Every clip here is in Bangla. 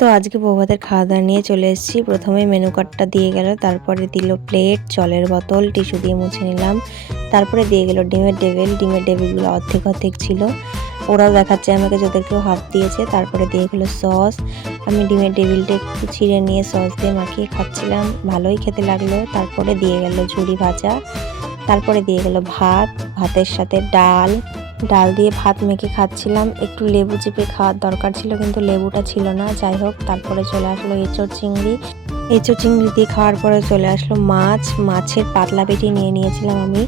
তো আজকে বৌভাতের খাওয়া দাওয়া নিয়ে চলে এসেছি। প্রথমেই মেনু কার্ডটা দিয়ে গেল, তারপরে দিল প্লেট, জলের বোতল, টিস্যু দিয়ে মুছে নিলাম। তারপরে দিয়ে গেল ডিমের ডেভিল। ডিমের ডেভিলগুলো অর্ধেক অর্ধেক ছিল, ওরাও দেখাচ্ছে আমাকে যে ওদেরকেও হাফ দিয়েছে। তারপরে দিয়ে গেল সস। আমি ডিমের ডেভিলটা একটু ছিঁড়ে নিয়ে সস দিয়ে মাখিয়ে খাচ্ছিলাম, ভালোই খেতে লাগলো। তারপরে দিয়ে গেল ঝুরি ভাজা। তারপরে দিয়ে গেল ভাত, ভাতের সাথে ডাল। ডাল দিয়ে ভাত মেখে খাচ্ছিলাম। একটু লেবু চিপে খাওয়ার দরকার ছিল, কিন্তু লেবুটা ছিল না। যাই হোক, তারপরে চলে আসলো এঁচোড় চিংড়ি। এঁচোড় চিংড়ি দিয়ে খাওয়ার পরে চলে আসলো মাছ। মাছের পাতলা পেটি নিয়ে নিয়েছিলাম আমি।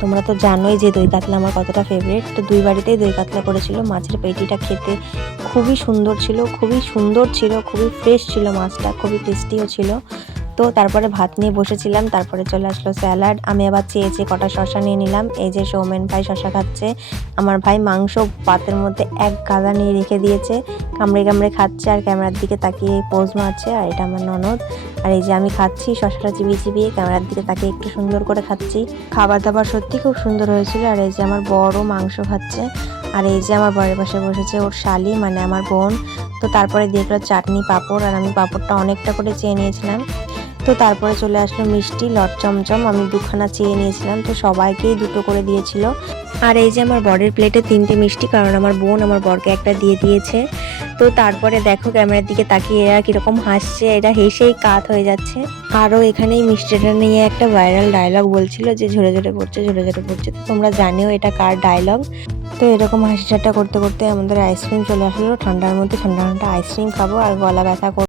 তোমরা তো জানোই যে দই কাতলা আমার কতটা ফেভারিট, তো দুই বাড়িতেই দই কাতলা করেছিল। মাছের পেটিটা খেতে খুবই সুন্দর ছিল, খুবই সুন্দর ছিল, খুবই ফ্রেশ ছিল মাছটা, খুবই টেস্টিও ছিল। তো তারপরে ভাত নিয়ে বসেছিলাম। তারপরে চলে আসলো স্যালাড। আমি আবার চেয়ে কটা শশা নিয়ে নিলাম। এই যে সৌমেন ভাই শশা খাচ্ছে, আমার ভাই মাংস পাতের মধ্যে এক গাদা নিয়ে রেখে দিয়েছে, কামড়ে কামড়ে খাচ্ছে আর ক্যামেরার দিকে তাকিয়ে পোজ মারছে। আর এটা আমার ননদ। আর এই যে আমি খাচ্ছি শশাটা চিবিয়ে চিবিয়ে, ক্যামেরার দিকে তাকিয়ে একটু সুন্দর করে খাচ্ছি। খাবার দাবার সত্যি খুব সুন্দর হয়েছিল। আর এই যে আমার বড় মাংস খাচ্ছে। আর এই যে আমার বরের পাশে বসেছে ওর শালি, মানে আমার বোন। তো তারপরে দিয়ে গেলো চাটনি, পাঁপড়। আর আমি পাঁপড়টা অনেকটা করে চেয়ে নিয়েছিলাম। তো তারপরে চলে আসলো মিষ্টি, লট চমচম। আমি দুখানা চেয়ে নিয়েছিলাম, তো সবাইকেই দুটো করে দিয়েছিল। আর এই যে আমার বরের প্লেটে 3টে মিষ্টি, কারণ আমার বোন আমার বরকে একটা দিয়ে দিয়েছে। তো তারপরে দেখো ক্যামেরার দিকে তাকিয়ে এরা কিরকম হাসছে, এরা হেসেই কাত হয়ে যাচ্ছে। আরও এখানে এই মিষ্টিটা নিয়ে একটা ভাইরাল ডায়লগ বলছিল যে ঝরে ঝরে পড়ছে, ঝরে ঝরে পড়ছে। তো তোমরা জানিও এটা কার ডায়লগ। তো এরকম হাসি ঠাট্টা করতে করতে আমাদের আইসক্রিম চলে আসলো। ঠান্ডার মধ্যে ঠান্ডা ঠান্ডা আইসক্রিম খাবো আর গলা ব্যথা